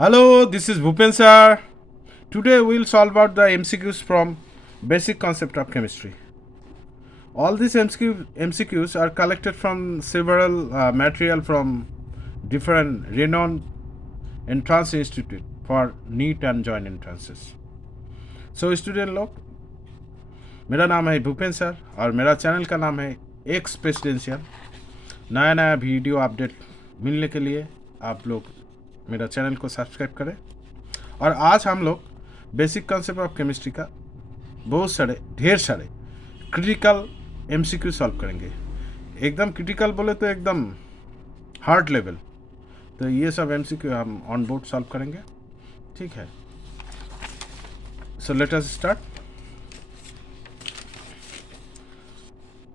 Hello, this is Bhupen sir. Today we'll solve out the MCQs from basic concept of chemistry. All these MCQs are collected from several material from different renowned entrance institute for NEET and joint entrances. So student लोग, मेरा नाम है Bhupen sir और मेरा channel का नाम है x presidential. नया नया वीडियो अपडेट मिलने के लिए आप लोग मेरा चैनल को सब्सक्राइब करें। और आज हम लोग बेसिक कॉन्सेप्ट ऑफ केमिस्ट्री का ढेर सारे क्रिटिकल एमसीक्यू सॉल्व करेंगे। एकदम क्रिटिकल बोले तो एकदम हार्ड लेवल। तो ये सब एमसीक्यू हम ऑन बोर्ड सॉल्व करेंगे, ठीक है। So let us start.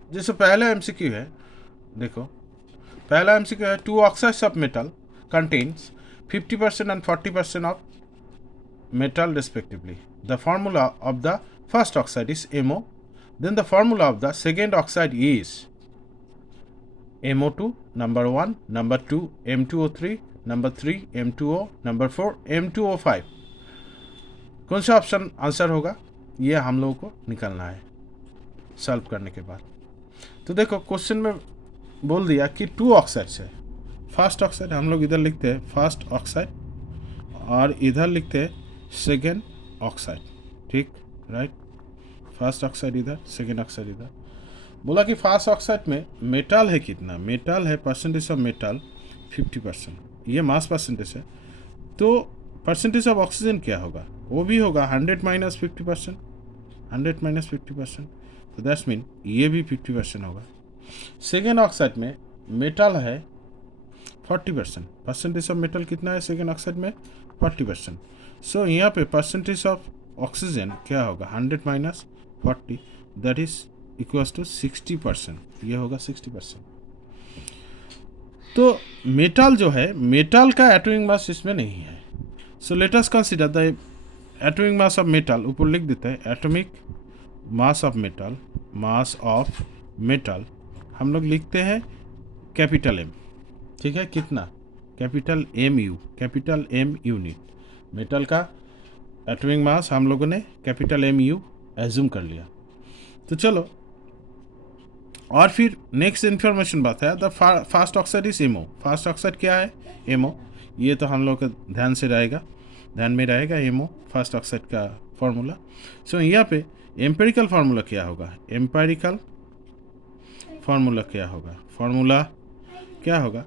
जैसे पहला एमसीक्यू है, देखो पहला एमसीक्यू है, two oxides of metal contains 50% and 40% of metal respectively. The formula of the first oxide is MO. Then the formula of the second oxide is MO2, number 1, number 2, M2O3, number 3, M2O, number 4, M2O5. कौन सा option answer होगा, ये हम लोगों को निकालना है solve करने के बाद। तो देखो क्वेश्चन में बोल दिया कि टू ऑक्साइड्स है। फर्स्ट ऑक्साइड हम लोग इधर लिखते हैं फर्स्ट ऑक्साइड और इधर लिखते हैं सेकेंड ऑक्साइड, ठीक, राइट। फर्स्ट ऑक्साइड इधर, सेकेंड ऑक्साइड इधर। बोला कि फर्स्ट ऑक्साइड में मेटल है कितना, मेटल है परसेंटेज ऑफ मेटल 50%, ये मास परसेंटेज है। तो परसेंटेज ऑफ ऑक्सीजन क्या होगा, वो भी होगा 100 माइनस 50%, 100 माइनस 50%, तो दैट्स मीन ये भी 50% होगा। सेकेंड ऑक्साइड में मेटल है 40%, परसेंटेज ऑफ मेटल कितना है सेकेंड ऑक्साइड में, 40%। सो यहाँ पे परसेंटेज ऑफ ऑक्सीजन क्या होगा, 100 minus 40, that is equals to 60%, ये होगा 60%। तो मेटल जो है, मेटल का एटॉमिक मास इसमें नहीं है। So let us consider the atomic mass of metal, ऊपर लिख देते हैं atomic mass of metal, mass of metal हम लोग लिखते हैं कैपिटल एम, ठीक है, कितना, capital M U, capital M unit. Metal का एटॉमिक मास हम लोगों ने कैपिटल एम यू एज्यूम कर लिया। तो चलो, और फिर नेक्स्ट इन्फॉर्मेशन बात है, the first oxide is MO. First oxide क्या है, एमओ। ये तो हम लोग का ध्यान में रहेगा एमओ फर्स्ट ऑक्साइड का फॉर्मूला। सो यहाँ पे एम्पेरिकल फार्मूला क्या होगा, एम्पेरिकल फार्मूला क्या होगा, फार्मूला क्या होगा,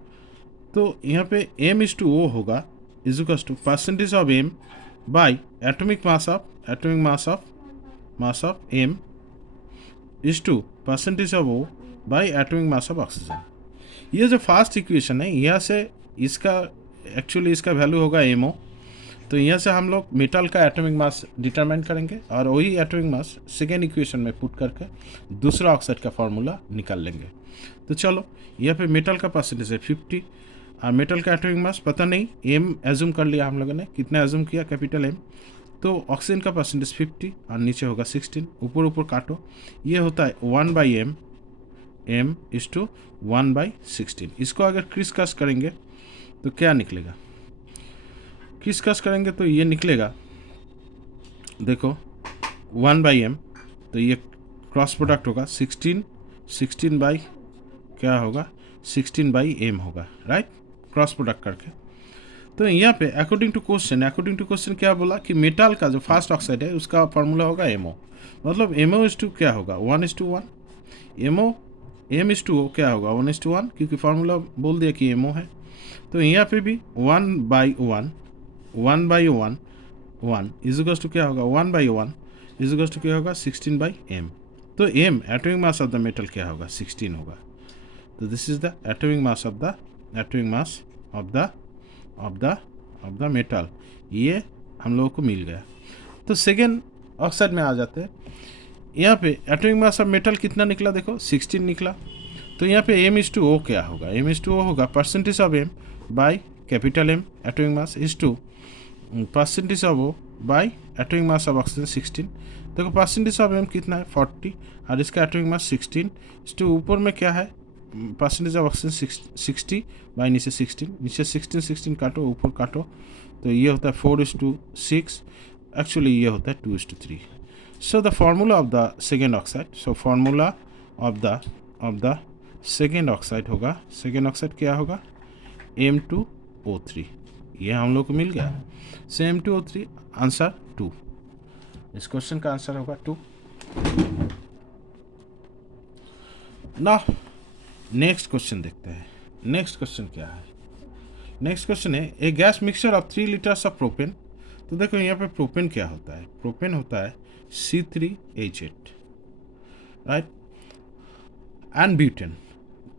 तो यहाँ पे m इज टू ओ होगा is equals to percentage of m by atomic mass of m is to percentage of o by atomic mass of oxygen. ये जो फर्स्ट इक्वेशन है, यहाँ से इसका एक्चुअली इसका वैल्यू होगा mo। तो यहाँ से हम लोग मेटल का एटॉमिक मास डिटरमाइन करेंगे और वही एटॉमिक मास सेकेंड इक्वेशन में पुट करके दूसरा ऑक्साइड का फार्मूला निकाल लेंगे। तो चलो, यहाँ पे मेटल का परसेंटेज है 50 और मेटल का एटॉमिक मास पता नहीं, एम एज्यूम कर लिया हम लोगों ने, कितना एज्यूम किया, कैपिटल एम। तो ऑक्सीजन का परसेंटेज 50 और नीचे होगा 16, ऊपर काटो, ये होता है 1/m, m इज टू 1/16। इसको अगर क्रिस करेंगे तो क्या निकलेगा, क्रिस करेंगे तो ये निकलेगा, देखो 1/m, तो ये क्रॉस प्रोडक्ट होगा 16 बाई क्या होगा, 16/m होगा, राइट, क्रॉस प्रोडक्ट करके। तो यहाँ पे अकॉर्डिंग टू क्वेश्चन क्या बोला कि मेटल का जो फर्स्ट ऑक्साइड है उसका फार्मूला होगा एमओ। मतलब एमओ इज टू क्या होगा, 1:1, MO M is to O क्या होगा 1:1, क्योंकि फार्मूला बोल दिया कि एमओ है। तो यहाँ पे भी 1/1 इज इक्वल्स टू क्या होगा, 1/1 इज इक्वल्स टू क्या होगा 16/m। तो m atomic mass of the metal क्या होगा, 16 होगा। तो this is the atomic mass of the metal, ये हम लोगों को मिल गया। तो सेकेंड ऑक्साइड में आ जाते हैं। यहाँ पे एटॉमिक मास ऑफ मेटल कितना निकला, देखो 16 निकला। तो यहाँ पे m इज टू ओ क्या होगा, m इज टू ओ होगा percentage of m by capital M atomic mass is to percentage of O by atomic mass of oxygen 16। देखो परसेंटेज ऑफ m कितना है 40 और इसका एटॉमिक मास 16 इस to ऊपर में क्या है परसेंटेज ऑफ ऑक्सीजन 60 बाई नीचे 16, नीचे 16 काटो, ऊपर काटो, तो ये होता है 4:6, एक्चुअली ये होता है 2:3. So the formula of the second oxide, so formula of the second oxide होगा, सेकेंड ऑक्साइड क्या होगा, M2O3. ये हम लोग को मिल गया. सो M2O3 आंसर 2. इस क्वेश्चन का आंसर होगा 2. ना नेक्स्ट क्वेश्चन देखते हैं. नेक्स्ट क्वेश्चन क्या है. नेक्स्ट क्वेश्चन है a gas mixture of 3 litres of propane. तो देखो यहाँ पे प्रोपेन क्या होता है, प्रोपेन होता है C3H8, राइट, एंड ब्यूटेन.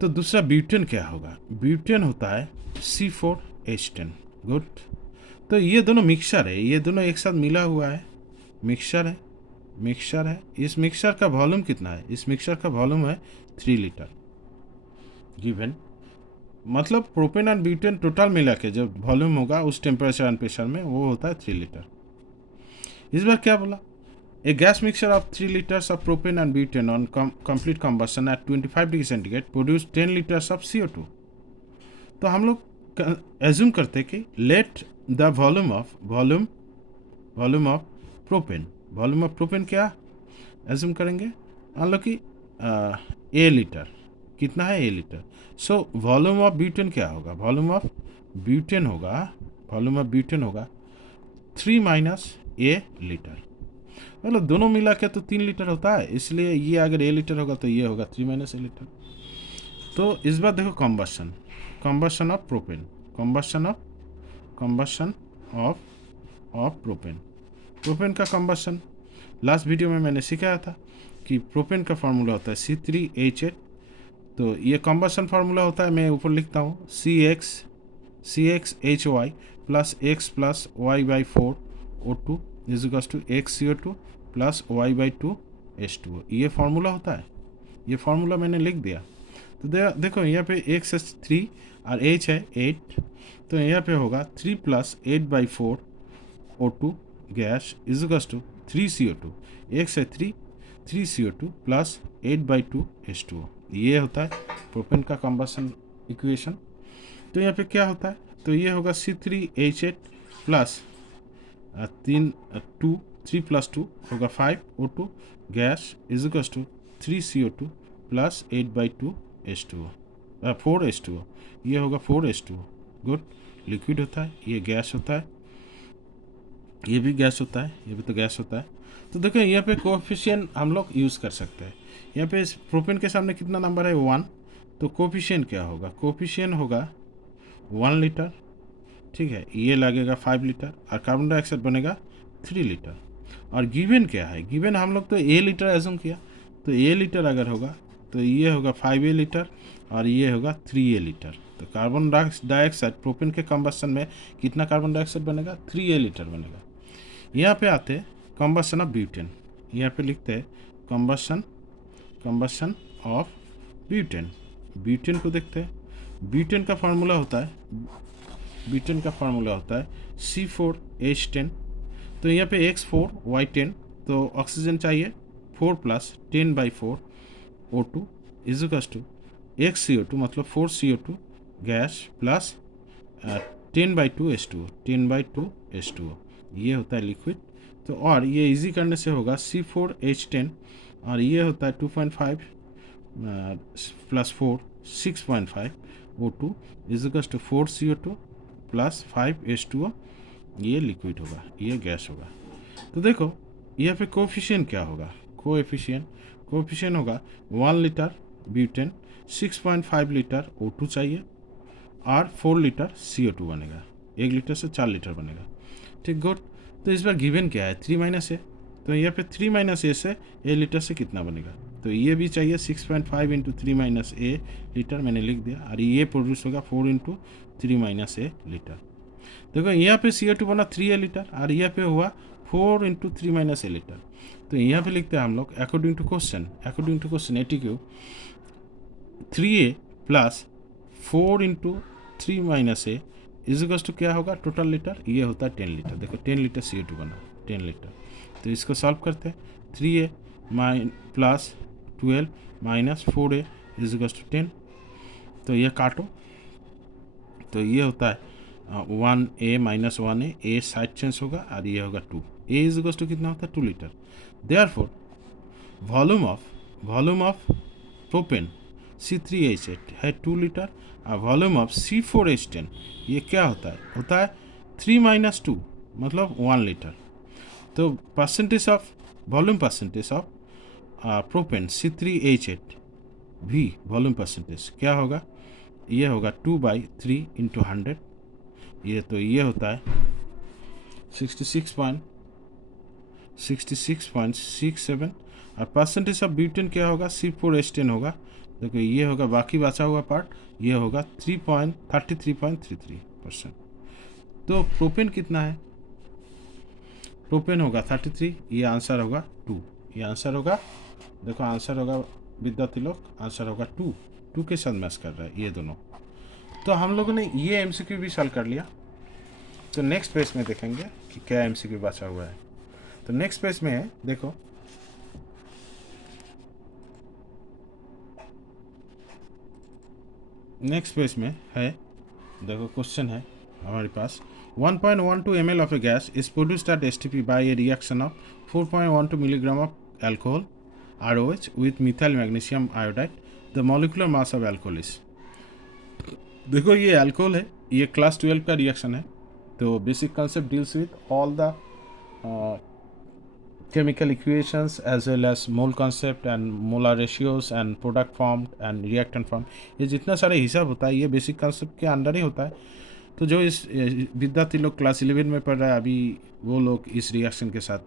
तो दूसरा ब्यूटेन क्या होगा, ब्यूटेन होता है C4H10. गुड. तो ये दोनों मिक्सचर है, ये दोनों एक साथ मिला हुआ है, मिक्सचर है, मिक्सचर है. इस मिक्सचर का वॉल्यूम कितना है, इस मिक्सचर का वॉल्यूम है 3 लीटर गिवन. मतलब प्रोपेन एंड ब्यूटेन टोटल मिला के जब वॉल्यूम होगा उस टेम्परेचर एंड प्रेशर में, वो होता है 3 लीटर. इस बार क्या बोला, a gas mixture of 3 litres of propane and butane on complete combustion at 25 degree centigrade produce 10 litres of CO2. तो हम लोग एज्यूम करते कि let the volume of propane, volume of propane क्या एज्यूम करेंगे, मान लो कि A लीटर, कितना है A litre. So volume of butane क्या होगा, वॉल्यूम ऑफ ब्यूटेन होगा 3 माइनस A लीटर. मतलब दोनों मिला के तो 3 लीटर होता है, इसलिए ये अगर A लीटर होगा तो ये होगा 3 माइनस A लीटर. तो इस बार देखो combustion of propane, combustion of propane का कम्बशन लास्ट वीडियो में मैंने सिखाया था कि प्रोपेन का फार्मूला होता है C3H8. तो ये कम्बशन फार्मूला होता है, मैं ऊपर लिखता हूँ CXHY plus X plus Y/4 O2 is equals to X CO2 plus Y/2 H2O. ये फार्मूला होता है, ये फार्मूला मैंने लिख दिया. तो देखो यहाँ पे X है 3 और H है 8, तो यहाँ पे होगा 3 plus 8/4 O2 gas is equals to 3 CO2. X है 3 CO2 प्लस 8/2 H2O. ये होता है प्रोपेन का कम्बशन इक्वेशन. तो यहाँ पे क्या होता है, तो ये होगा C3H8 प्लस 3 प्लस 2 होगा 5 O2 gas is equals to 3 CO2 plus 8/2 H2O, 4 H2O. ये होगा 4 H2O. गुड. लिक्विड होता है, ये गैस होता है, ये भी गैस होता है, ये भी तो गैस होता है. तो देखो यहाँ पे कोएफिशिएंट हम लोग यूज़ कर सकते हैं. यहाँ पे इस प्रोपेन के सामने कितना नंबर है 1, तो कोएफिशिएंट क्या होगा, कोएफिशिएंट होगा 1 लीटर, ठीक है, ये लगेगा 5 लीटर और कार्बन डाइऑक्साइड बनेगा 3 लीटर. और गिवन क्या है, गिवन हम लोग तो A लीटर एज्यूम किया, तो A लीटर अगर होगा तो ये होगा 5A लीटर और ये होगा 3A लीटर. तो कार्बन डाइऑक्साइड प्रोपेन के कम्बशन में कितना कार्बन डाइऑक्साइड बनेगा, 3A लीटर बनेगा. यहाँ पे आते हैं कम्बशन ऑफ ब्यूटेन, यहाँ पे लिखते हैं कम्बशन ऑफ ब्यूटेन को देखते हैं. ब्यूटेन का फार्मूला होता है C4H10. तो यहाँ पे X4 Y10, तो ऑक्सीजन चाहिए 4 plus 10/4 O2 is equals to X CO2 मतलब 4 CO2 गैस प्लस 10/2 H2O. ये होता है लिक्विड. तो और ये इजी करने से होगा C4H10 और ये होता है 2.5 plus 4 6.5 O2 is equals to 4 CO2 plus 5 H2O. ये लिक्विड होगा, ये गैस होगा. तो देखो यहाँ पे कोएफिशिएंट क्या होगा, कोएफिशिएंट होगा 1 लीटर ब्यूटेन, 6.5 लीटर O2 चाहिए और 4 लीटर CO2 बनेगा, 1 लीटर से 4 लीटर बनेगा. ठीक, गुड. तो इस बार गिवन क्या है 3 माइनस A. तो यहाँ पे 3 माइनस A से A लीटर से कितना बनेगा, तो ये भी चाहिए 6.5 इंटू 3 माइनस A लीटर, मैंने लिख दिया. और ये प्रोड्यूस होगा 4 इंटू 3 माइनस A लीटर. देखो यहाँ पे CO2 बना 3A लीटर और यहाँ पे हुआ 4 इंटू 3 माइनस A लीटर. तो यहाँ पे लिखते हैं हम लोग according to question ATQ 3A plus 4 into 3 minus A is equals to क्या होगा टोटल लीटर, ये होता है 10 लीटर. देखो 10 लीटर CO2 बना 10 लीटर. तो इसको सॉल्व करते हैं. 3A plus 12 minus 4A is equals to 10. तो ये काटो, तो ये होता है 1A माइनस 1A, ए साइड चेंज होगा और ये होगा 2। ए इज इक्वल टू कितना होता है 2 litre. Therefore volume of propane C3H8 है 2 लीटर और वॉल्यूम ऑफ C4H10 ये क्या होता है 3 माइनस 2 मतलब 1 लीटर। तो percentage of volume percentage of propane C3H8 भी वॉल्यूम परसेंटेज क्या होगा, ये होगा 2/3 इंटू 100, ये तो ये होता है 66.67 और परसेंटेज ऑफ ब्यूटेन क्या होगा C4H10 होगा। देखो ये होगा बाकी बचा हुआ पार्ट, ये होगा 33.33%। तो प्रोपेन कितना है, प्रोपेन होगा 33, ये आंसर होगा 2, ये आंसर होगा, देखो आंसर होगा विद्यार्थी लोग, आंसर होगा 2 के साथ मैच कर रहा है ये दोनों। तो हम लोगों ने ये एमसीक्यू भी सॉल्व कर लिया। तो नेक्स्ट पेज में देखेंगे कि क्या एमसीक्यू बचा हुआ है। तो नेक्स्ट पेज में है, देखो नेक्स्ट पेज में है, देखो क्वेश्चन है हमारे पास 1.12 ml of a gas is produced at STP by a reaction of 4.12 milligram of alcohol ROH with methyl magnesium iodide. The molecular mass of alcohol is। देखो ये अल्कोहल है, ये क्लास 12 का रिएक्शन है। तो basic concept deals with all the chemical equations as well as mole concept and molar ratios and product formed and reactant formed। ये जितना सारे हिसाब होता है ये बेसिक कंसेप्ट के अंडर ही होता है। तो जो इस विद्यार्थी लोग क्लास 11 में पढ़ रहा है अभी, वो लोग इस रिएक्शन के साथ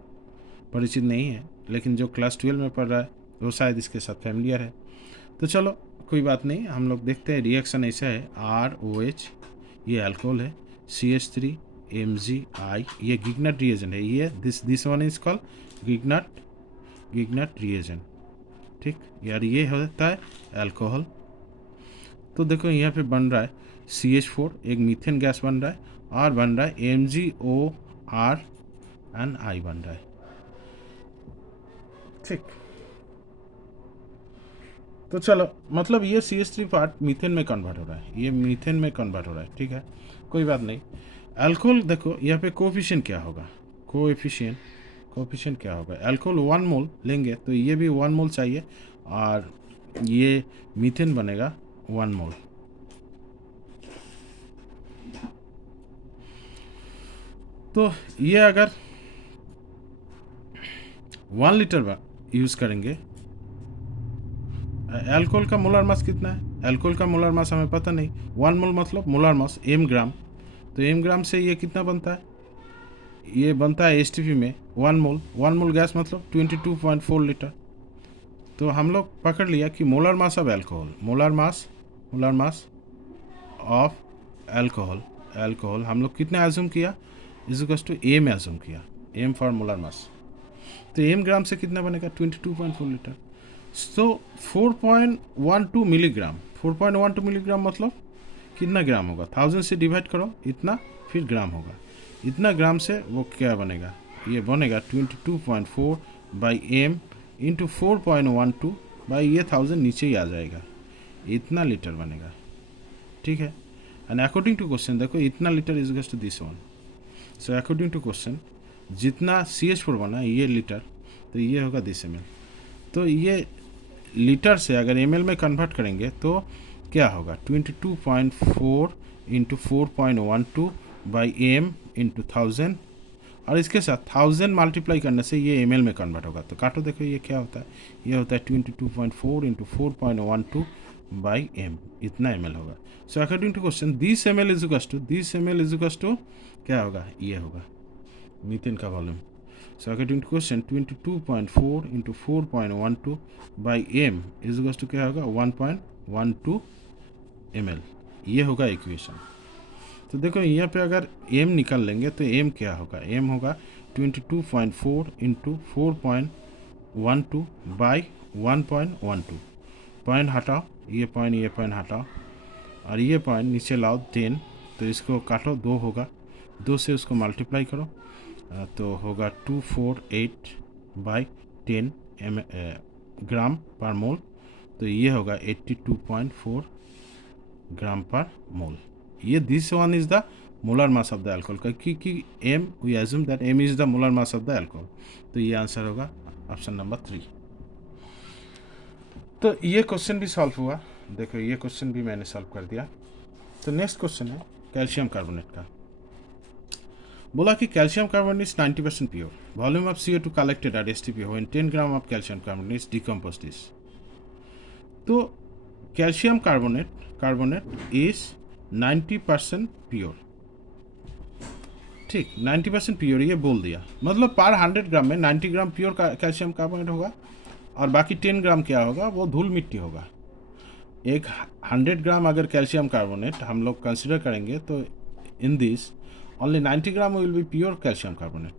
परिचित नहीं है, लेकिन जो क्लास 12 में पढ़ रहा है वो शायद इसके साथ फैमिलियर है। तो चलो कोई बात नहीं, हम लोग देखते हैं। रिएक्शन ऐसा है ROH, ये अल्कोहल है, CH3 MgI, ये गिग्नट रिएजेंट है, ये this one is called Grignard reagent, ठीक यार, ये होता है अल्कोहल। तो देखो यहाँ पे बन रहा है CH4, एक मीथेन गैस बन रहा है, और बन रहा है MgOR एंड I बन रहा है, ठीक। तो चलो मतलब ये CH3 पार्ट मीथेन में कन्वर्ट हो रहा है, ये मीथेन में कन्वर्ट हो रहा है, ठीक है, कोई बात नहीं। अल्कोहल देखो यहाँ पे कोफिशिएंट क्या होगा, कोफिशिएंट क्या होगा, अल्कोहल 1 मोल लेंगे तो ये भी 1 मोल चाहिए, और ये मीथेन बनेगा 1 मोल। तो ये अगर 1 लीटर यूज़ करेंगे, अल्कोहल का मोलर मास कितना है, अल्कोहल का मोलर मास हमें पता नहीं, 1 मोल मतलब मोलर मास m ग्राम, तो m ग्राम से ये कितना बनता है, ये बनता है STP में 1 मोल गैस मतलब 22.4 लीटर। तो हम लोग पकड़ लिया कि molar mass of alcohol, molar mass of alcohol हम लोग कितना एज्यूम किया, is equals to m assume किया, m फॉर मोलर मास। तो m ग्राम से कितना बनेगा 22.4 लीटर। तो 4.12 मिलीग्राम, 4.12 मिलीग्राम मतलब कितना ग्राम होगा, 1000 से डिवाइड करो इतना, फिर ग्राम होगा, इतना ग्राम से वो क्या बनेगा, ये बनेगा 22.4 बाई m इंटू 4.12 बाई ये 1000 नीचे ही आ जाएगा, इतना लीटर बनेगा, ठीक है। एंड अकॉर्डिंग टू क्वेश्चन देखो इतना litre is equals to this one. So according to question जितना CH4 बना ये लीटर, तो ये होगा दिस ml। तो ये लीटर से अगर ml में कन्वर्ट करेंगे तो क्या होगा 22.4 इंटू 4.12 बाई m इंटू 1000, और इसके साथ 1000 मल्टीप्लाई करने से ये ml में कन्वर्ट होगा। तो काटो, देखो ये क्या होता है, ये होता है 22.4 इंटू 4.12 बाई m, इतना ml होगा। So according to question this ml is equals to क्या होगा, ये होगा मीथेन का volume. So according to question 22.4 into 4.12 by m is equals to क्या होगा 1.12 ml, ये होगा इक्वेशन। तो देखो यहाँ पे अगर m निकाल लेंगे तो m क्या होगा, m होगा 22.4 इंटू 4.12 बाई 1.12, पॉइंट हटाओ, ये पॉइंट हटाओ, और ये पॉइंट नीचे लाओ 10, तो इसको काटो, 2 होगा, 2 से उसको मल्टीप्लाई करो, तो होगा 248 बाई 10 ग्राम पर मोल, तो ये होगा 82.4 ग्राम पर मोल। ये this one is the molar mass of the alcohol, क्योंकि M we assume that M is the molar mass of the alcohol. तो ये आंसर होगा ऑप्शन नंबर 3। तो ये क्वेश्चन भी सॉल्व हुआ, देखो ये क्वेश्चन भी मैंने सॉल्व कर दिया। तो नेक्स्ट क्वेश्चन है कैल्शियम कार्बोनेट का। बोला कि calcium carbonate is 90% pure, volume of CO2 collected at STP when 10 gram of calcium carbonate is decomposed is. तो कैल्शियम कार्बोनेट इज 90% प्योर, ठीक 90% प्योर ये बोल दिया, मतलब पर 100 ग्राम में 90 ग्राम प्योर कैल्शियम कार्बोनेट होगा और बाकी 10 ग्राम क्या होगा, वो धूल मिट्टी होगा। एक 100 ग्राम अगर कैल्शियम कार्बोनेट हम लोग कंसिडर करेंगे तो in this only 90 gram will be pure calcium carbonate.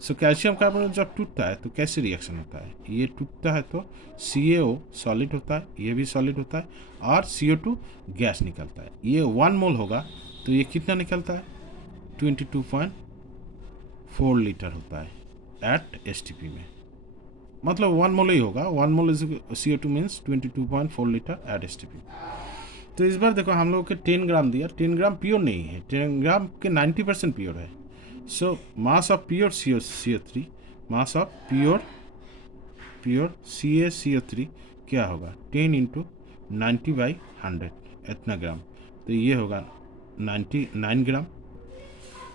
So calcium carbonate जब टूटता है तो कैसे रिएक्शन होता है, ये टूटता है तो CaO सॉलिड होता है, ये भी सॉलिड होता है और CO2 गैस निकलता है। ये 1 मोल होगा तो ये कितना निकलता है, 22.4 लीटर होता है एट STP में, मतलब 1 मोल ही होगा। 1 mole is CO2 means 22.4 litre at STP। तो इस बार देखो हम लोग के 10 ग्राम दिया, 10 ग्राम प्योर नहीं है, 10 ग्राम के 90% प्योर है। So mass of pure CO3, mass of pure CaCO3 क्या होगा, 10 इंटू 90/100 इतना ग्राम, तो ये होगा 99 ग्राम।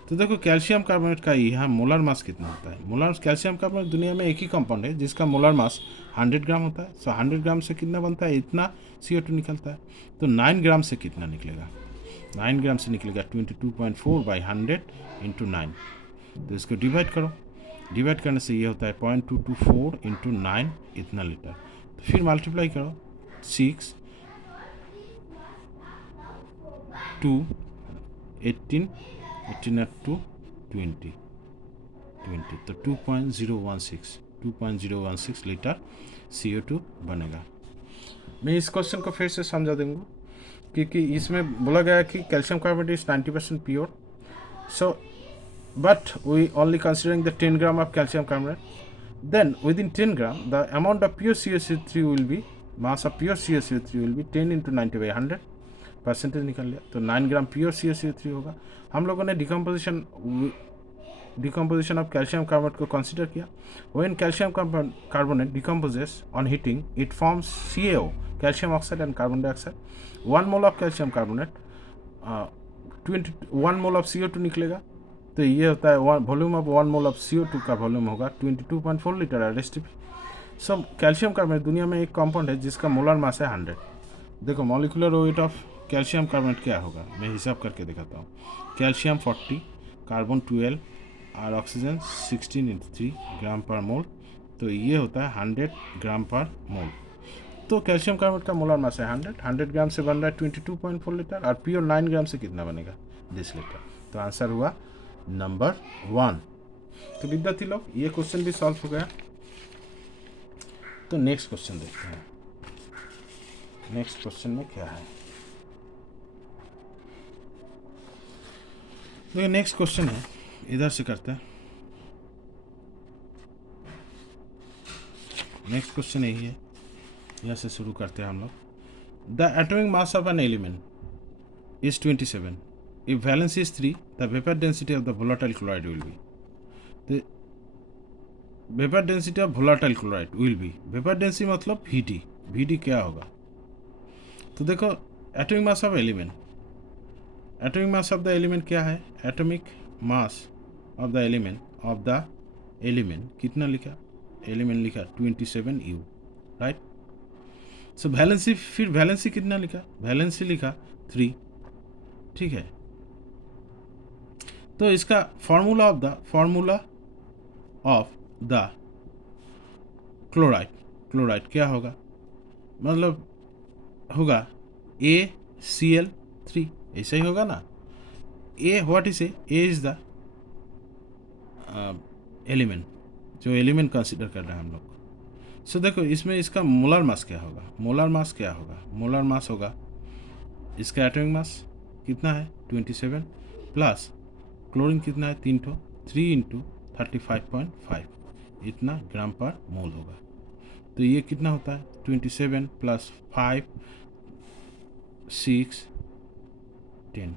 तो देखो कैल्शियम कार्बोनेट का यहाँ मोलर मास कितना होता है, मोलर कैल्शियम कार्बोनेट दुनिया में एक ही कंपाउंड है जिसका मोलर मास 100 ग्राम होता है। सो 100 ग्राम से कितना बनता है, इतना CO2 निकलता है। तो 9 ग्राम से कितना निकलेगा, 9 ग्राम से निकलेगा 22.4/100 इंटू 9। तो इसको डिवाइड करो, डिवाइड करने से ये होता है 0.224 इंटू 9 इतना लीटर। तो फिर मल्टीप्लाई करो 6 2 18 18 2 20 तो 2.016 लीटर CO2 बनेगा। मैं इस क्वेश्चन को फिर से समझा दूंगा, क्योंकि इसमें बोला गया कि calcium carbonate is 90% pure, so but we only considering the 10 gram of calcium carbonate, then within 10 gram the amount of pure CaCO3 will be, mass of pure CaCO3 will be 10 into 90/100, percentage निकल लिया। तो 9 ग्राम pure CaCO3 होगा। हम लोगों ने decomposition of calcium carbonate को consider किया। When calcium carbonate decomposes on heating it forms CaO, calcium oxide and carbon dioxide. 1 mole of calcium carbonate 1 mole of CO2 निकलेगा। तो ये होता है volume of 1 mole of CO2 का volume होगा 22.4 litre at STP। सब calcium carbonate दुनिया में एक कंपाउंड है जिसका मोलर मास है 100। देखो molecular weight of calcium carbonate क्या होगा, मैं हिसाब करके दिखाता हूँ। कैल्शियम 40, कार्बन 12 और ऑक्सीजन 16 × 3 ग्राम पर मोल, तो ये होता है 100 ग्राम पर मोल। तो कैल्शियम कार्बोनेट का मोलर मास है 100 ग्राम से बन रहा है 22.4 लीटर, और प्योर 9 ग्राम से कितना बनेगा, 10 लीटर। तो आंसर हुआ नंबर 1। तो विद्यार्थी लोग ये क्वेश्चन भी सॉल्व हो गया। तो नेक्स्ट क्वेश्चन देखते हैं, नेक्स्ट क्वेश्चन में क्या है। देखिए नेक्स्ट क्वेश्चन है, इधर से करते हैं। नेक्स्ट क्वेश्चन यही है, यहाँ से शुरू करते हैं हम लोग। The atomic mass of an element is 27. If valence is 3, the vapor density of the volatile chloride will be. The vapor density of volatile chloride will be. Vapor density मतलब VD. VD क्या होगा? तो देखो atomic mass of element, atomic mass of the element क्या है, atomic mass of the element कितना लिखा, element लिखा 27U, राइट। सो वैलेंसी, फिर वैलेंसी कितना लिखा, वैलेंसी लिखा 3, ठीक है। तो इसका फॉर्मूला ऑफ द क्लोराइड क्या होगा, मतलब होगा ACl3, ऐसा ही होगा ना। What is a is the element, जो एलिमेंट कंसिडर कर रहे हैं हम लोग। सो देखो इसमें इसका मोलर मास क्या होगा, मोलर मास होगा इसका एटॉमिक मास कितना है 27 प्लस क्लोरीन कितना है 3 × 35.5 इतना ग्राम पर मोल होगा। तो ये कितना होता है 27 + 5 6 10,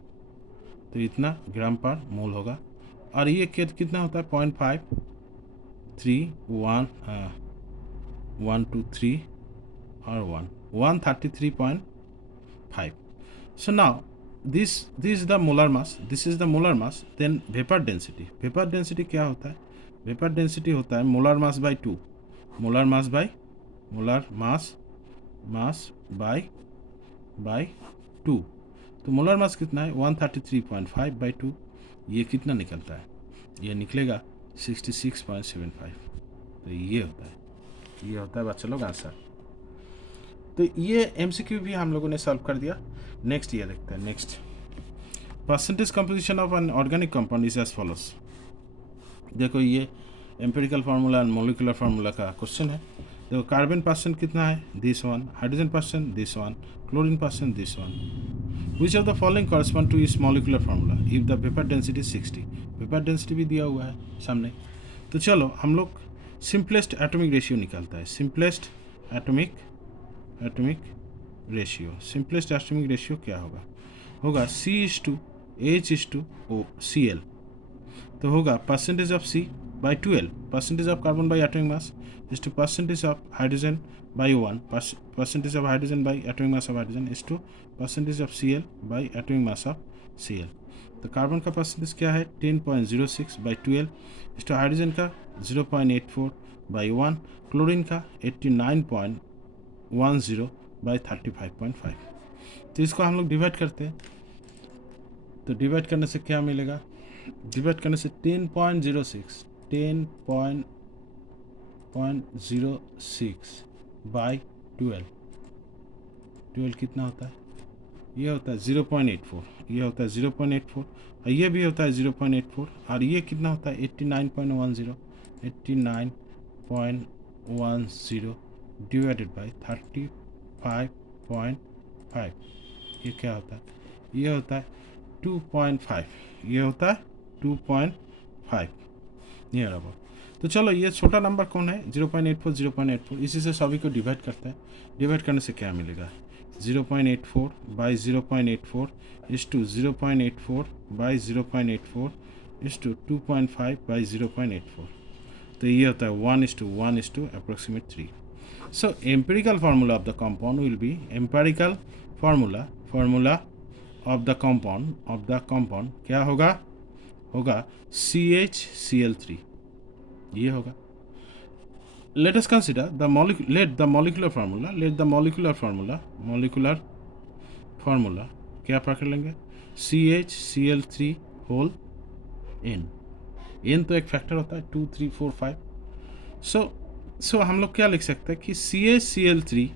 तो इतना ग्राम पर मोल होगा। और ये कितना होता है 0.5, 3, 1 2 3 और 133.5. So now this is the molar mass, this is the molar mass. Then vapor density, vapor density क्या होता है? Vapor density होता है molar mass by 2, molar mass by 2। तो मोलर मास कितना है 133.5 by 2, ये कितना निकलता है? ये निकलेगा 66.75। तो ये होता है बच्चा लोग आंसर। तो ये MCQ भी हम लोगों ने सॉल्व कर दिया। नेक्स्ट ये देखते हैं। Next, percentage composition of an organic compound is as follows. देखो ये empirical formula and molecular formula का क्वेश्चन है। देखो कार्बन परसेंट कितना है, this one, hydrogen percent this one, chlorine percent this one. Which of the following correspond to इस molecular formula if the vapour density 60। Vapour density भी दिया हुआ है सामने। तो चलो हम लोग सिंपलेस्ट एटॉमिक रेशियो निकालता है। Simplest atomic ratio, simplest atomic ratio क्या होगा C/H/O/Cl। तो होगा percentage of C by 12, percentage of carbon by atomic mass is to percentage of hydrogen by 1, percentage of hydrogen by atomic mass of hydrogen is to percentage of Cl by atomic mass of Cl। तो carbon का percentage क्या है 10.06 by 12 is to hydrogen का 0.84 by 1, chlorine का 89.10 by 35.5। तो इसको हम लोग डिवाइड करते हैं। तो डिवाइड करने से क्या मिलेगा? डिवाइड करने से 10.06 बाई 12 कितना होता है? ये होता है 0.84, ये होता है 0.84 और ये भी होता है 0.84 और ये कितना होता है 89.10 डिवाइडेड बाई 35.5। ये क्या होता है? ये होता है 2.5, ये होता है 2.5 नियर अबाउट। तो चलो ये छोटा नंबर कौन है 0.84, इसी से सभी को डिवाइड करते हैं। डिवाइड करने से क्या मिलेगा 0.84 by 0.84 is to 0.84 by 0.84 is to 2.5 by 0.84। तो ये होता है 1:1 approximate 3। So empirical formula of the compound will be empirical formula of the compound क्या होगा CHCl3, ये होगा। Let us consider the molecular formula क्या पकड़ लेंगे CHCl3 होल n तो एक फैक्टर होता है 2 3 4 5। सो हम लोग क्या लिख सकते हैं कि CHCl3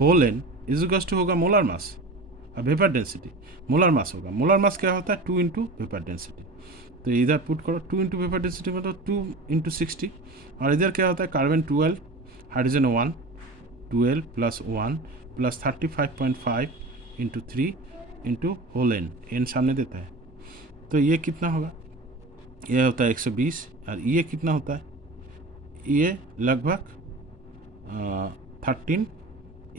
whole n is equals to होगा मोलर मास और वेपर डेंसिटी। मोलर मास होगा, मोलर मास क्या होता है 2 इंटू वेपर डेंसिटी। तो इधर पुट करो 2 इंटू वेपर डेंसिटी मतलब 2 इंटू 60 और इधर क्या होता है carbon 12, hydrogen 1, 12 plus 1 plus 35.5 into 3 into whole n सामने देता है। तो ये कितना होगा? ये होता है 120 और ये कितना होता है? ये लगभग 13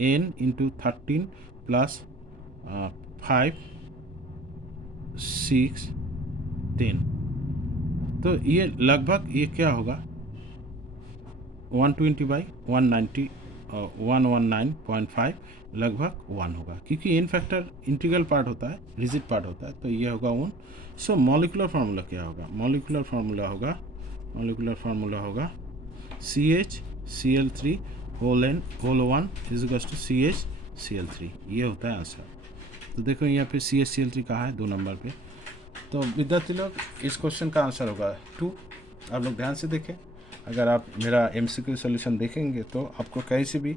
n इंटू 13 प्लस 5 6 10। तो ये लगभग ये क्या होगा 120 बाई 190 119.5 लगभग 1 होगा, क्योंकि n फैक्टर इंटीग्रल पार्ट होता है, रिजिड पार्ट होता है। तो ये होगा 1। सो मॉलिकुलर फार्मूला क्या होगा? मॉलिकुलर फार्मूला होगा CHCl3 whole 1 is equals to CHCl3। ये होता है आंसर। तो देखो यहाँ पे CHCl3 कहाँ है 2 नंबर पे। तो विद्यार्थी लोग इस क्वेश्चन का आंसर होगा 2। आप लोग ध्यान से देखें, अगर आप मेरा MCQ सॉल्यूशन देखेंगे तो आपको कहीं से भी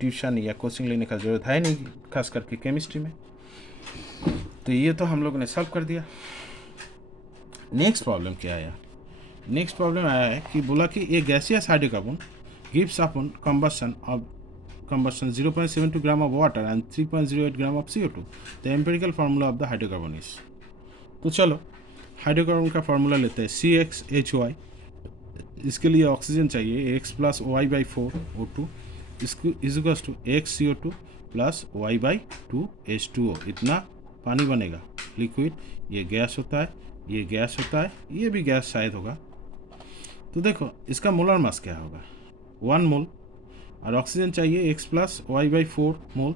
ट्यूशन या कोचिंग लेने का ज़रूरत है नहीं, खास करके केमिस्ट्री में। तो ये तो हम लोगों ने सॉल्व कर दिया। नेक्स्ट प्रॉब्लम क्या आया? नेक्स्ट प्रॉब्लम आया है कि बोला कि a gaseous hydrocarbon gives upon combustion 0.72 gram of water and 3.08 gram of CO2। The empirical formula of the hydrocarbon is. तो चलो हाइड्रोकार्बन का फार्मूला लेते हैं CXHY। इसके लिए ऑक्सीजन चाहिए X plus Y by 4 O2 इसको is equals to X CO2 plus Y by 2 H2O। इतना पानी बनेगा लिक्विड, ये गैस होता है, ये गैस होता है, ये भी गैस शायद होगा। तो देखो इसका मोलर मास क्या होगा 1 मोल, और ऑक्सीजन चाहिए x plus Y by 4 mole,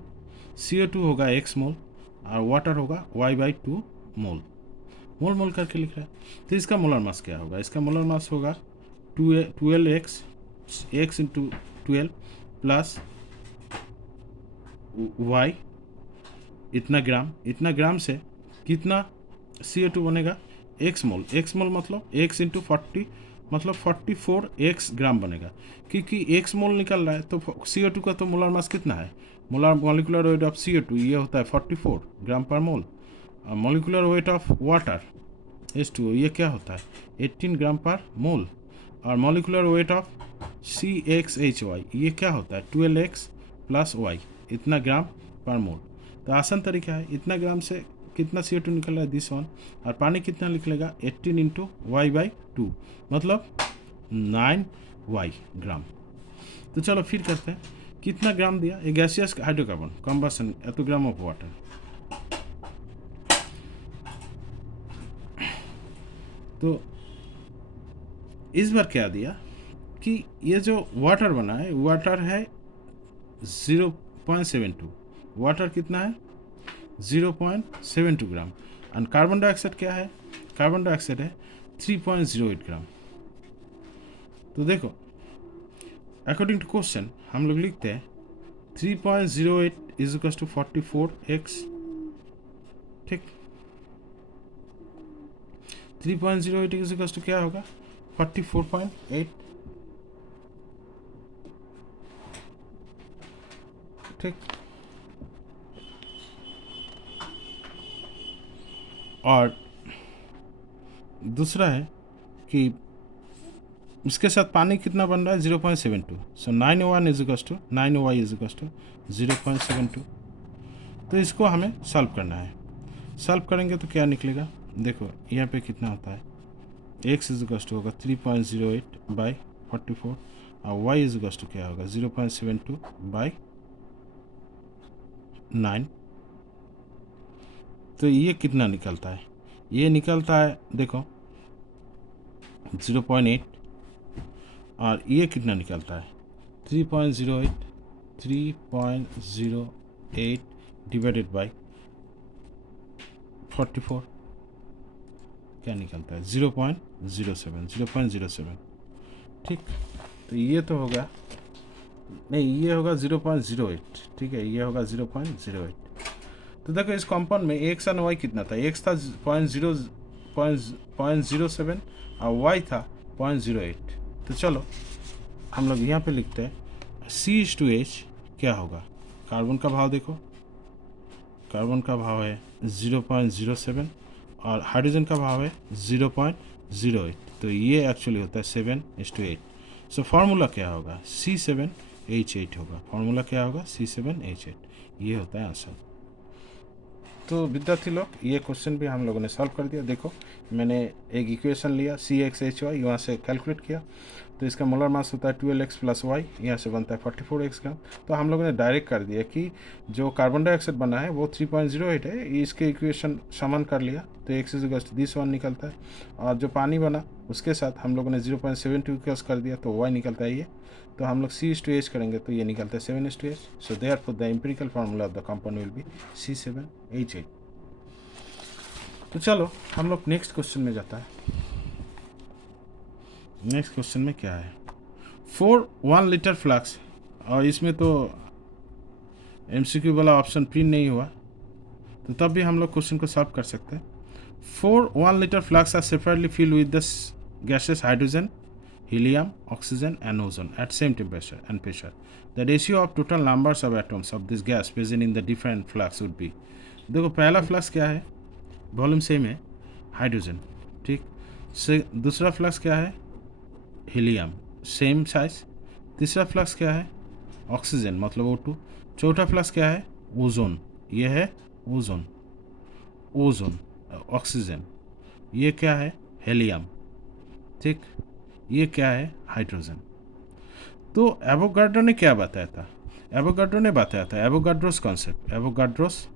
CO2 होगा x मोल, और वाटर होगा y बाई 2 मोल। मोल मोल करके लिख रहा है। तो इसका मोलर मास क्या होगा, इसका मोलर मास होगा 12x x into 12 plus y इतना ग्राम से कितना CO2 बनेगा x मोल मतलब x इंटू 40 मतलब 44x ग्राम बनेगा, क्योंकि x मोल निकल रहा है तो CO2 का तो मोलर मास कितना है, molar molecular weight of CO2 ये होता है 44 ग्राम पर मोल, और molecular weight of water H2O ये क्या होता है 18 ग्राम पर मोल, और मॉलिक्यूलर वेट ऑफ CXHY ये क्या होता है 12x प्लस y इतना ग्राम पर मोल। तो आसान तरीका है, इतना ग्राम से कितना CO2 निकल रहा है दिस वन, और पानी कितना निकलेगा 18 इंटू वाई बाई 2 मतलब 9y ग्राम। तो चलो फिर करते हैं कितना ग्राम दिया, ए गैसियस हाइड्रोकार्बन कम्बसन एतो ग्राम ऑफ वाटर। तो इस बार क्या दिया कि ये जो वाटर बना है वाटर है 0.72, वाटर कितना है 0.72 ग्राम, और कार्बन डाइऑक्साइड क्या है, कार्बन डाइऑक्साइड है 3.08 ग्राम। तो देखो अकॉर्डिंग टू क्वेश्चन हम लोग लिखते हैं 3.08 इज इक्वल टू 44x, ठीक 3.08 इज इक्वल टू क्या होगा 44.8, ठीक। और दूसरा है कि इसके साथ पानी कितना बन रहा है 0.72, so 9O1 is equal to 9OY is equal to 0.72। तो इसको हमें सॉल्व करना है, सॉल्व करेंगे तो क्या निकलेगा देखो यहाँ पे कितना होता है x इज इक्वल टू होगा 3.08 बाई 44, और y इज इक्वल टू क्या होगा 0.72 बाई 9। तो ये कितना निकलता है, ये निकलता है देखो 0.8, और ये कितना निकलता है 3.08 डिवाइडेड बाई 44 क्या निकलता है 0.07, ठीक। तो ये तो होगा नहीं, ये होगा 0.08, ठीक है, ये होगा 0.08। तो देखो इस कंपाउंड में x और y कितना था, x था 0.07 और y था 0.08। तो चलो हम लोग यहाँ पे लिखते हैं C/H क्या होगा, कार्बन का भाव देखो, कार्बन का भाव है 0.07 और हाइड्रोजन का भाव है 0.08, तो ये एक्चुअली होता है 7:8। सो फार्मूला क्या होगा C7H8 होगा, फार्मूला क्या होगा C7H8, ये होता है आंसर। तो विद्यार्थी लोग ये क्वेश्चन भी हम लोगों ने सॉल्व कर दिया। देखो मैंने एक इक्वेशन लिया CXHY, यहाँ से कैलकुलेट किया, तो इसका मोलर मास होता है 12x प्लस वाई, यहाँ से बनता है 44x ग्राम। तो हम लोगों ने डायरेक्ट कर दिया कि जो कार्बन डाइऑक्साइड बना है वो 3.08 है, इसके इक्वेशन समान कर लिया तो x is equal to this one निकलता है, और जो पानी बना उसके साथ हम लोगों ने 0.72 इक्वल्स कर दिया तो y निकलता है ये। तो हम लोग C/H करेंगे तो ये निकलता है 7:8। So therefore the empirical formula of the compound will be C7H8। तो चलो हम लोग नेक्स्ट क्वेश्चन में जाता है। नेक्स्ट क्वेश्चन में क्या है 4 1 लीटर फ्लास्क, और इसमें तो MCQ वाला ऑप्शन प्रिंट नहीं हुआ, तो तब भी हम लोग क्वेश्चन को सॉल्व कर सकते हैं। 4 1 litre flask are separately filled with the gases hydrogen, helium, oxygen and ozone at same temperature and pressure. The ratio of total numbers of atoms of this gas present in the different flasks would be। देखो पहला flask क्या है, volume same है hydrogen, ठीक। से दूसरा flask क्या है हीलियम, सेम साइज। तीसरा फ्लास्क क्या है ऑक्सीजन मतलब O2। चौथा फ्लास्क क्या है ओजोन, ये है ओजोन, ओजोन ऑक्सीजन, ये क्या है हेलियम, ठीक, ये क्या है हाइड्रोजन। तो एवोगाड्रो ने क्या बताया था, एवोगाड्रो ने बताया था Avogadro's concept, Avogadro's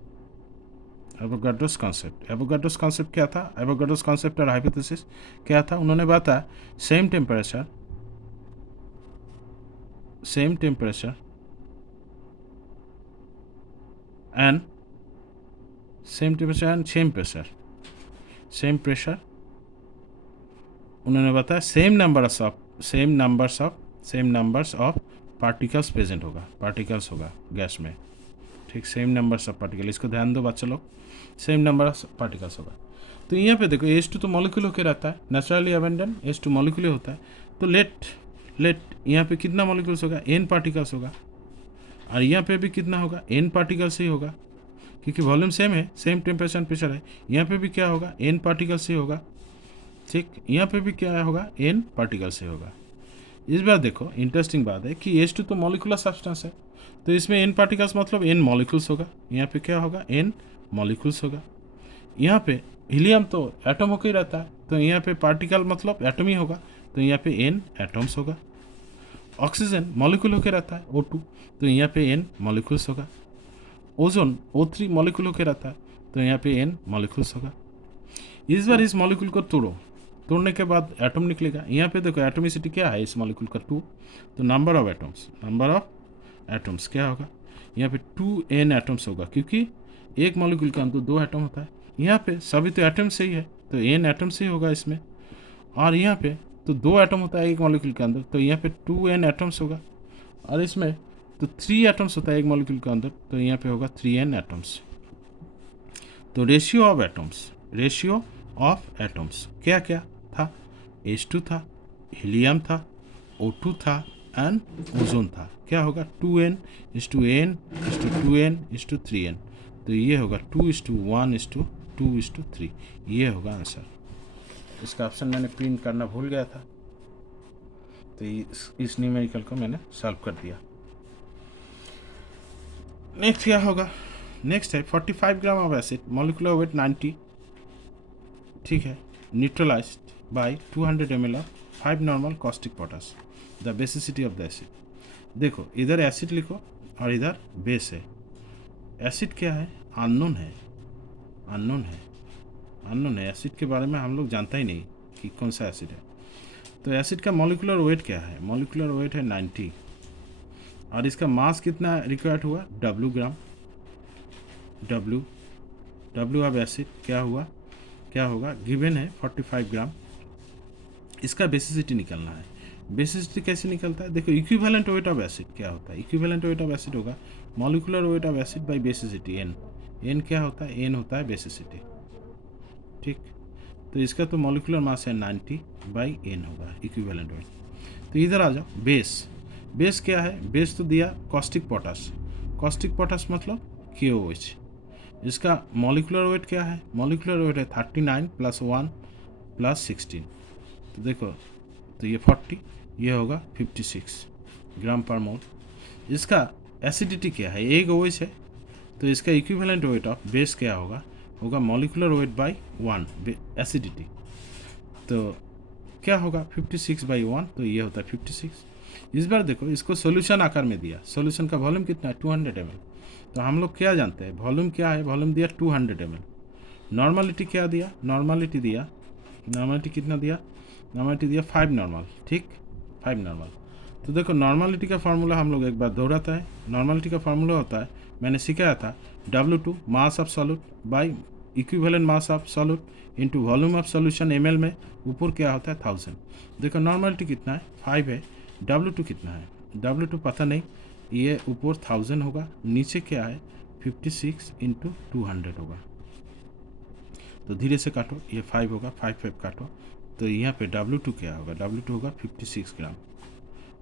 Avogadro's concept. Avogadro's concept क्या था? एवोगाड्रोस कॉन्सेप्ट और हाइपोथेसिस क्या था? उन्होंने बताया same temperature and same pressure उन्होंने बताया same numbers of particles present होगा, पार्टिकल्स होगा गैस में, ठीक, सेम नंबर्स ऑफ पार्टिकल, इसको ध्यान दो बच्चा लोग, सेम नंबर ऑफ पार्टिकल्स होगा। तो यहाँ पे देखो H2 तो मॉलिक्यूल होकर रहता है, नेचुरली अबेंडेंट H2 मॉलिक्यूल होता है, तो लेट यहाँ पे कितना मॉलिक्यूल्स होगा? n पार्टिकल्स होगा, और यहाँ पे भी कितना होगा? n पार्टिकल्स ही होगा, क्योंकि वॉल्यूम सेम है, सेम टेम्परेचर एंड प्रेशर है। यहाँ पे भी क्या होगा? n पार्टिकल्स ही होगा, ठीक, यहाँ पे भी क्या होगा? n पार्टिकल्स ही होगा। इस बार देखो इंटरेस्टिंग बात है कि H2 तो मॉलिकुलर सब्सटेंस है, तो इसमें n पार्टिकल्स मतलब n मॉलिक्यूल्स होगा, यहाँ पे क्या होगा? n मॉलिक्यूल्स होगा। यहाँ पे हीलियम तो एटम होकर ही रहता है, तो यहाँ पे पार्टिकल मतलब एटम ही होगा, तो यहाँ पे n एटम्स होगा। ऑक्सीजन मॉलिक्यूल होकर रहता है O2, तो यहाँ पे n मॉलिक्यूल्स होगा। ओजोन O3 मॉलिक्यूल होकर रहता है, तो यहाँ पे n मॉलिक्यूल्स होगा। इस बार इस मॉलिक्यूल को तोड़ने के बाद एटम निकलेगा। यहाँ पे देखो एटोमिसिटी क्या है इस मॉलिक्यूल का? 2, तो नंबर ऑफ एटम्स क्या होगा? यहाँ पे 2n एटम्स होगा, क्योंकि एक मॉलिक्यूल के अंदर 2 एटम होता है। यहाँ पे सभी तो एटम से ही है, तो n एटम से ही होगा इसमें, और यहाँ पे तो 2 एटम होता है एक मॉलिक्यूल के अंदर, तो यहाँ पे 2n एटम्स होगा, और इसमें तो 3 एटम्स होता है एक मॉलिक्यूल के अंदर, तो यहाँ पे होगा 3n एटम्स। तो रेशियो ऑफ एटम्स क्या क्या था? H2 था, हीलियम था, O2 था एंड ओजोन था। क्या होगा? 2n:2n:2n:3n, तो ये होगा 2:1:2:3, ये होगा आंसर। इसका ऑप्शन मैंने प्रिंट करना भूल गया था, तो इस न्यूमेरिकल को मैंने सॉल्व कर दिया। नेक्स्ट क्या होगा? नेक्स्ट है 45 gram of acid, molecular weight 90, ठीक है, neutralised by 200 ml of 5 normal caustic potash, the basicity of the acid. देखो इधर एसिड लिखो और इधर बेस है। एसिड क्या है? अननोन है। एसिड के बारे में हम लोग जानता ही नहीं कि कौन सा एसिड है। तो एसिड का मॉलिकुलर वेट क्या है? मॉलिकुलर वेट है 90, और इसका मास कितना रिक्वायर्ड हुआ? W gram. W of acid क्या होगा? गिवन है 45 ग्राम। इसका बेसिसिटी निकालना है। बेसिसिटी कैसे निकलता है? देखो इक्विवेलेंट वेट ऑफ एसिड क्या होता है? इक्विवेलेंट वेट ऑफ एसिड होगा molecular weight of acid bye basicity n क्या होता है? n होता है बेसिसिटी, ठीक। तो इसका तो मॉलिकुलर मास है 90 बाई n होगा इक्विवेलेंट वेट। तो इधर आ जाओ, बेस क्या है? बेस तो दिया कॉस्टिक पोटाश मतलब KOH। इसका मॉलिकुलर वेट क्या है? मॉलिकुलर वेट है 39 + 1 + 16, तो देखो तो ये 40, ये होगा 56 ग्राम पर मोल। इसका एसिडिटी क्या है? एक OH है, तो इसका इक्विवेलेंट वेट ऑफ बेस क्या होगा मॉलिकुलर वेट बाय 1 एसिडिटी, तो क्या होगा? 56/1, तो ये होता है 56। इस बार देखो इसको सॉल्यूशन आकार में दिया। सॉल्यूशन का वॉल्यूम कितना है? 200 ml। तो हम लोग क्या जानते हैं? वॉल्यूम क्या है? वॉल्यूम दिया 200 ml। नॉर्मलिटी क्या दिया? नॉर्मलिटी कितना दिया? नॉर्मलिटी दिया 5 नॉर्मल, ठीक, 5 नॉर्मल। तो देखो नॉर्मलिटी का फार्मूला हम लोग एक बार दोहराता है। नॉर्मलिटी का फार्मूला होता है, मैंने सिखाया था, W2 mass of solute by equivalent mass of solute into volume of solution ml में, ऊपर क्या होता है? 1000। देखो नॉर्मलिटी कितना है? 5 है। W2 कितना है? W2 पता नहीं, ये ऊपर 1000 होगा, नीचे क्या है? 56 × 200 होगा। तो धीरे से काटो, ये 5 होगा, 5 काटो, तो यहाँ पे W2 क्या होगा? W2 होगा 56 ग्राम।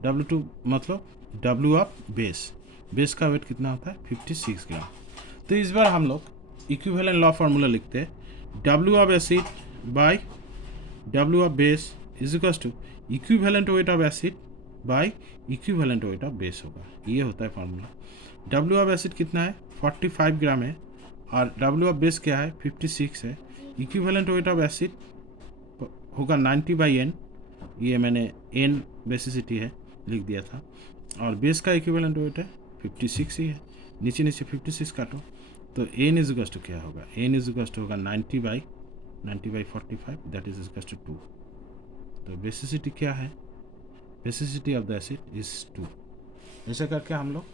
W2 मतलब W ऑफ बेस का वेट कितना होता है? 56 ग्राम। तो इस बार हम लोग इक्विवेलेंट लॉ फार्मूला लिखते हैं, W of acid by W of base is equal to equivalent weight of acid by equivalent weight of base होगा। ये होता है फार्मूला। W ऑफ एसिड कितना है? 45 ग्राम है, और W ऑफ बेस क्या है? 56 है। इक्विवेलेंट वेट ऑफ एसिड होगा 90/n, ये मैंने n बेसिसिटी है लिख दिया था, और बेस का इक्विवेलेंट वेट है 56 ही है। नीचे 56 काटो, तो एन इज टू क्या होगा, एन इज टू होगा 90/45, दैट इज इक्वल टू 2। तो बेसिसिटी क्या है, basicity of the acid is 2। ऐसा करके हम लोग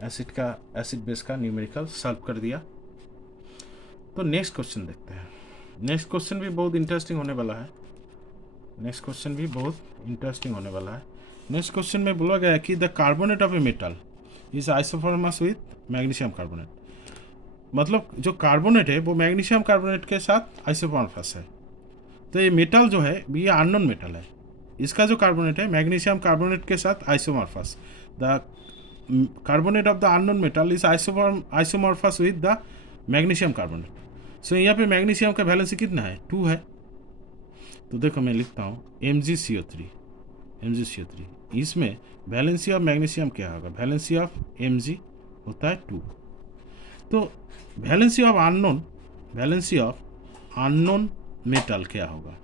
एसिड बेस का न्यूमेरिकल सॉल्व कर दिया। तो नेक्स्ट क्वेश्चन देखते हैं। नेक्स्ट क्वेश्चन भी बहुत इंटरेस्टिंग होने वाला है। नेक्स्ट क्वेश्चन में बोला गया है कि the carbonate of a metal is isomorphous with magnesium carbonate. मतलब जो कार्बोनेट है वो मैग्नीशियम कार्बोनेट के साथ आइसोफॉर्मस है। तो ये मेटल जो है ये अननोन मेटल है, इसका जो कार्बोनेट है मैग्नीशियम कार्बोनेट के साथ isomorphous. The carbonate of the unknown metal is isomorphous with the magnesium carbonate. So यहाँ पे मैग्नीशियम का वैलेंसी कितना है, 2 है। तो देखो मैं लिखता हूँ MgCO3। इसमें वैलेंसी ऑफ मैग्नीशियम क्या होगा, वैलेंसी ऑफ Mg होता है 2। तो वैलेंसी ऑफ अननोन मेटल क्या होगा,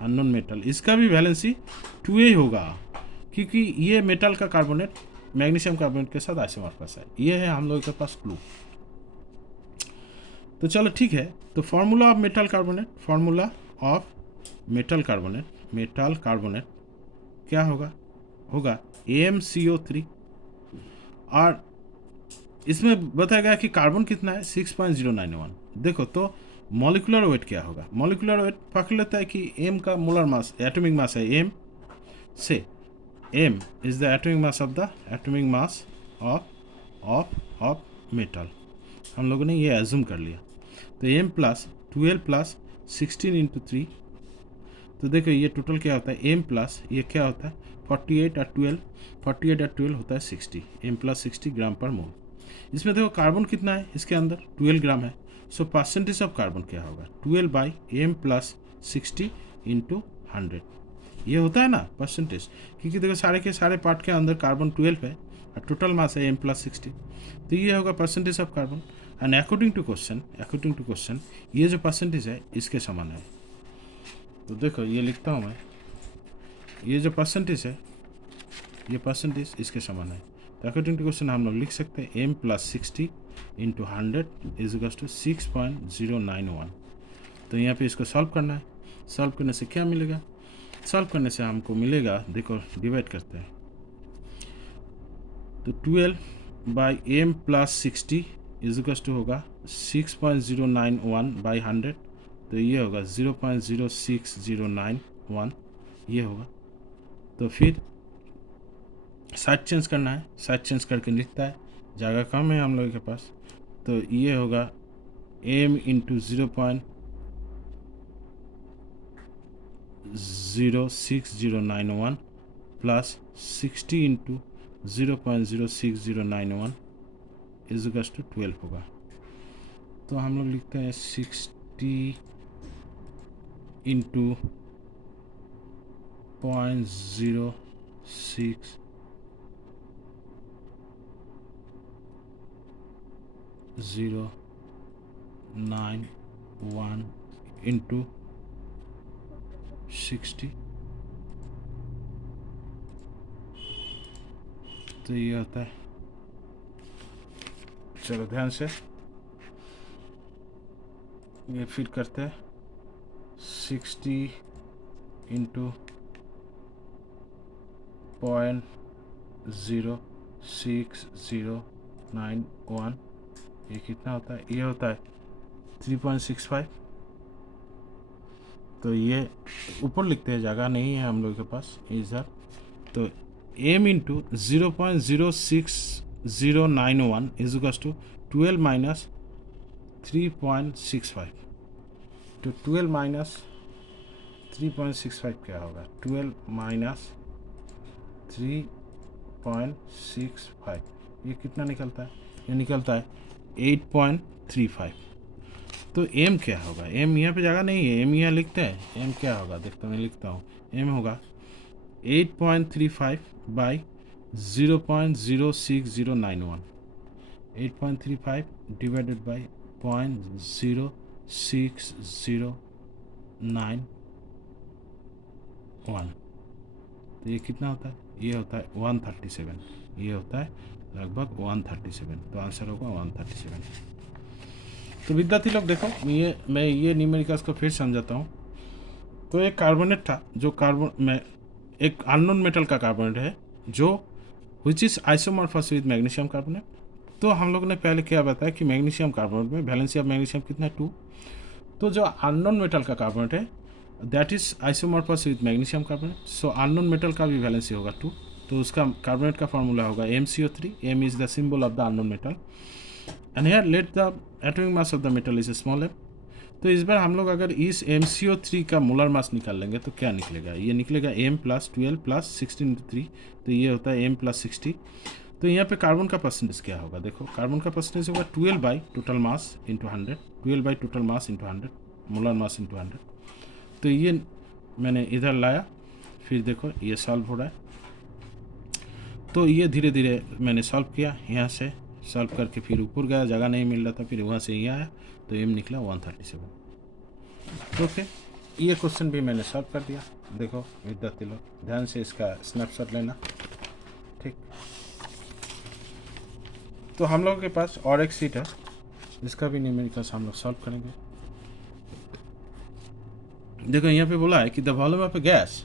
अननोन मेटल इसका भी वैलेंसी 2 ही होगा, क्योंकि ये मेटल का कार्बोनेट मैग्नीशियम कार्बोनेट के साथ आइसोमॉर्फस है। ये है हम लोगों के पास क्लू। तो चलो ठीक है। तो फार्मूला ऑफ मेटल कार्बोनेट क्या होगा AmCO3। और इसमें बताया गया कि कार्बन कितना है 6.091। देखो तो मॉलिक्यूलर वेट क्या होगा, मॉलिक्यूलर वेट पकड़ लेता है कि m का मोलर मास एटॉमिक मास है m से, m is the atomic mass of metal. हम लोगों ने ये एज्यूम कर लिया। तो m प्लस 12 प्लस 16 इंटू 3। तो देखो ये टोटल क्या होता है, m प्लस ये क्या होता है 48 और 12 होता है 60, m प्लस 60 ग्राम पर मोल। इसमें देखो कार्बन कितना है, इसके अंदर 12 ग्राम है। सो परसेंटेज ऑफ कार्बन क्या होगा, 12/m प्लस 60 इंटू 100। ये होता है ना परसेंटेज, क्योंकि देखो सारे के सारे पार्ट के अंदर कार्बन 12 है और टोटल मास है m प्लस 60। तो ये होगा percentage of carbon. And according to question ये जो परसेंटेज है इसके समान है। तो देखो ये लिखता हूँ मैं, ये जो परसेंटेज है ये परसेंटेज इसके समान है। तो अकॉर्डिंग टू क्वेश्चन हम लोग लिख सकते हैं m plus 60 into 100 is equal to 6.091। तो यहाँ पे इसको सॉल्व करना है। सॉल्व करने से क्या मिलेगा, सॉल्व करने से हमको मिलेगा, देखो डिवाइड करते हैं। तो 12/m plus 60 is equal to होगा 6.091/100। तो ये होगा 0.06091 ये होगा। तो फिर साइड चेंज करना है, साइड चेंज करके लिखता है, जगह कम है हम लोगों के पास। तो ये होगा m into 0.06091 plus 60 into 0.06091 is equal to 12 होगा। तो हम लोग लिखते हैं 60 इंटू 0.06091 इंटू 60। तो ये होता है, चलो ध्यान से ये फिर करते हैं 60 इंटू 0.06091 ये कितना होता है, ये होता है 3.65। तो ये ऊपर लिखते हैं, जगह नहीं है हम लोग के पास इधर। तो m into 0.06091 is equal to 12 minus 3.65। तो 12 माइनस 3.65 क्या होगा, 12 माइनस 3.65 ये कितना निकलता है, ये निकलता है 8.35। तो m क्या होगा, m यहाँ पे जगह नहीं है, m यहाँ लिखते हैं, m क्या होगा देखते मैं लिखता हूँ, m होगा 8.35 बाई 0.06091। 8.35 divided by 0.06091। तो ये कितना होता है, ये होता है 137। ये होता है लगभग 137। तो आंसर होगा 137। तो विद्यार्थी लोग देखो, मैं ये न्यूमेरिकल्स को फिर समझाता हूँ। तो एक कार्बोनेट था जो कार्बन में एक अननोन मेटल का कार्बोनेट है जो which is isomorphous with magnesium carbonate. तो हम लोग ने पहले क्या बताया कि मैग्नीशियम कार्बोनेट में वैलेंसी ऑफ मैग्नीशियम कितना है 2। तो जो अननोन मेटल का कार्बोनेट है that is isomorphous with magnesium carbonate, so unknown metal का भी वैलेंसी होगा 2। तो उसका कार्बोनेट का फॉर्मूला होगा MCO3। M is the symbol of the unknown metal and here let the atomic mass of the metal is small m। तो इस बार हम लोग अगर इस MCO3 का मोलर मास निकाल लेंगे तो क्या निकलेगा, ये निकलेगा M + 12 + 16 × 3, तो ये होता है M + 60। तो यहाँ पे कार्बन का परसेंटेज क्या होगा, देखो कार्बन का परसेंटेज होगा 12 by total mass into 100, 12 by total mass into 100, molar mass into 100। तो ये मैंने इधर लाया, फिर देखो ये सॉल्व हो रहा है। तो ये धीरे धीरे मैंने सॉल्व किया, यहाँ से सॉल्व करके फिर ऊपर गया, जगह नहीं मिल रहा था, फिर वहाँ से यहाँ आया तो M निकला 137। ओके, ये क्वेश्चन भी मैंने सॉल्व कर दिया। देखो विद्यार्थी लोग ध्यान से इसका स्नैपशॉट लेना, ठीक। तो हम लोगों के पास और एक सीट है जिसका भी न्यूमेरिकल्स हम लोग सॉल्व करेंगे। देखो यहाँ पे बोला है कि the volume of a gas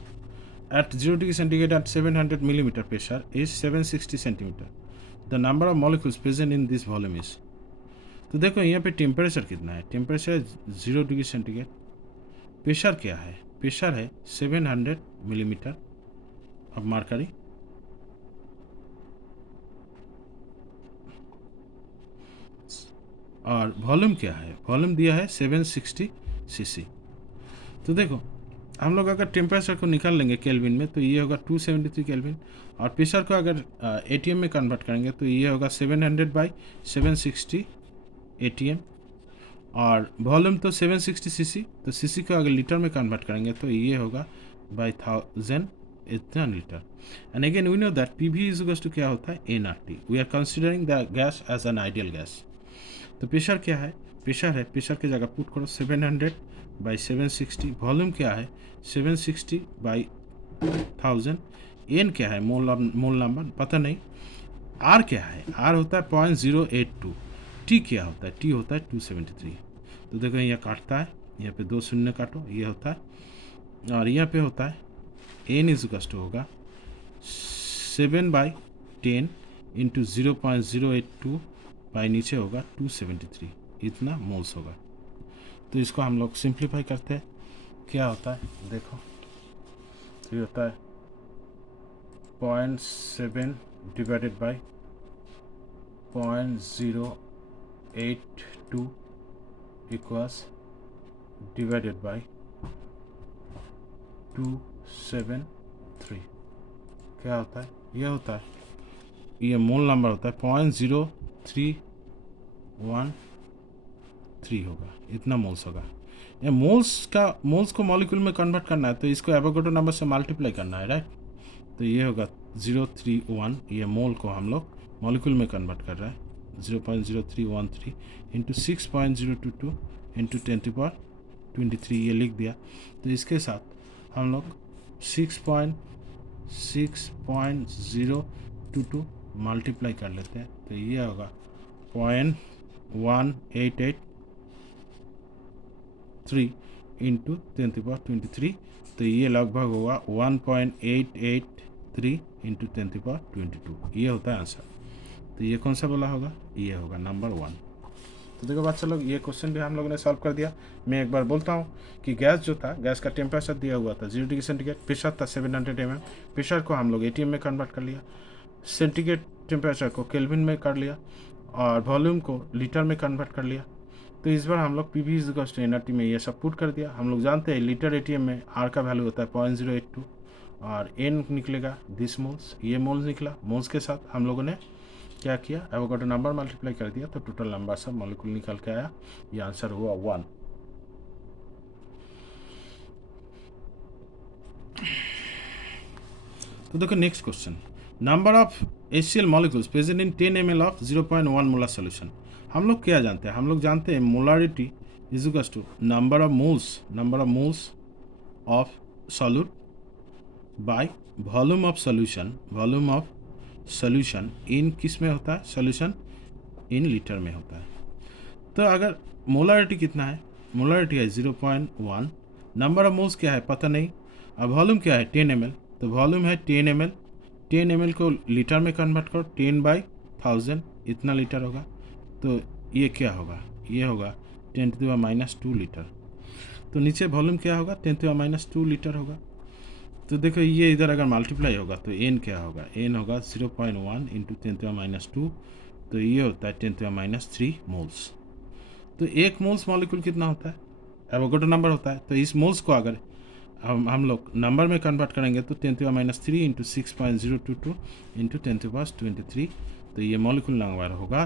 at 0 degree centigrade at 700 millimetre pressure is 760 centimetre. The number of molecules present in this volume is. तो देखो यहाँ पे टेम्परेचर कितना है, टेम्परेचर 0 डिग्री सेंटीग्रेड, प्रेशर क्या है, प्रेशर है 700 मिलीमीटर ऑफ मर्करी, और वॉल्यूम क्या है, वॉल्यूम दिया है 760 सीसी। तो देखो हम लोग अगर टेम्परेचर को निकाल लेंगे केल्विन में तो ये होगा 273 केल्विन, और प्रेशर को अगर ATM में कन्वर्ट करेंगे तो ये होगा 700/760 ATM, और वॉल्यूम तो 760 सीसी, तो सीसी को अगर लीटर में कन्वर्ट करेंगे तो ये होगा बाई 1000 इतना लीटर। And again we know that PV is equals to क्या होता है nRT। We are considering the gas as an ideal gas. तो प्रेशर क्या है, प्रेशर है, प्रेशर की जगह पुट करो 700/760, वॉल्यूम क्या है 760/1000, एन क्या है मोल नंबर पता नहीं, आर क्या है, आर होता है 0.082, टी क्या होता है, टी होता है 273। तो देखो यहाँ काटता है, यहाँ पे 2 शून्य काटो, ये होता है, और यहाँ पे होता है एन इज इक्वल टू होगा 7/10 इंटू 0.082 बाई नीचे होगा 273, इतना मोल्स होगा। तो इसको हम लोग सिंप्लीफाई करते हैं, क्या होता है देखो, तो ये होता है 0.7 divided by 0.082 equals divided by 273, क्या होता है, ये होता है, ये मोल नंबर होता है 0.0313 होगा, इतना मोल्स होगा। ये मोल्स को मॉलिक्यूल में कन्वर्ट करना है तो इसको एवोगाड्रो नंबर से मल्टीप्लाई करना है, राइट। तो ये होगा 031, ये मोल को हम लोग मॉलिक्यूल में कन्वर्ट कर रहे हैं, 0.0313 इंटू 6.022 इंटू 10⁻23 ये लिख दिया। तो इसके साथ हम लोग 6.022 मल्टीप्लाई कर लेते हैं, तो ये होगा 0.1883 इंटू 10⁻23, तो ये लगभग होगा 1.883 इंटू 10⁻22, ये होता है आंसर। तो ये कौन सा बोला होगा, ये होगा नंबर 1। तो देखो बच्चा लोग ये क्वेश्चन भी हम लोगों ने सॉल्व कर दिया। मैं एक बार बोलता हूँ कि गैस जो था, गैस का टेम्परेचर दिया हुआ था 0 डिग्री सेंटीग्रेड, प्रेशर था 700 mm, प्रेशर को हम लोग ATM में कन्वर्ट कर लिया, सेंटीग्रेड टेम्परेचर को केल्विन में कर लिया, और वॉल्यूम को लीटर में कन्वर्ट कर लिया। तो इस बार हम लोग PV is equal to nRT में ये सब पुट कर दिया। हम लोग जानते हैं लीटर ATM में R का वैल्यू होता है 0.082, और N निकलेगा दिस मोल्स, ये मोल्स निकला। मोल्स के साथ हम लोगों ने क्या किया, एवोगाड्रो नंबर मल्टीप्लाई कर दिया, तो टोटल नंबर सब मॉलिक्यूल निकल के आया, ये आंसर हुआ 1। तो देखो next question, number of HCl molecules present in 10 ml of 0.1 molar solution. हम लोग क्या जानते हैं, हम लोग जानते हैं molarity is equal to number of moles of solute by volume of solution in किस में होता है, सॉल्यूशन इन लीटर में होता है। तो अगर मोलारिटी कितना है, मोलारिटी है 0.1, नंबर ऑफ मोल्स क्या है पता नहीं, अब वॉल्यूम क्या है 10 ml, तो वॉल्यूम है 10 ml, 10 ml को लीटर में कन्वर्ट करो 10/1000 इतना लीटर होगा, तो ये क्या होगा, ये होगा 10⁻² लीटर। तो नीचे वॉल्यूम क्या होगा 10⁻² लीटर होगा। तो देखो ये इधर अगर मल्टीप्लाई होगा तो एन क्या होगा, एन होगा 0.1 इंटू 10⁻², तो ये होता है 10⁻³ मोल्स। तो एक मोल्स मॉलिक्यूल कितना होता है, एवोगाड्रो नंबर होता है। तो इस मोल्स को अगर हम लोग नंबर में कन्वर्ट करेंगे तो 10⁻³ इंटू 6.022 इंटू 10⁻23, तो ये मॉलिक्यूल नंबर होगा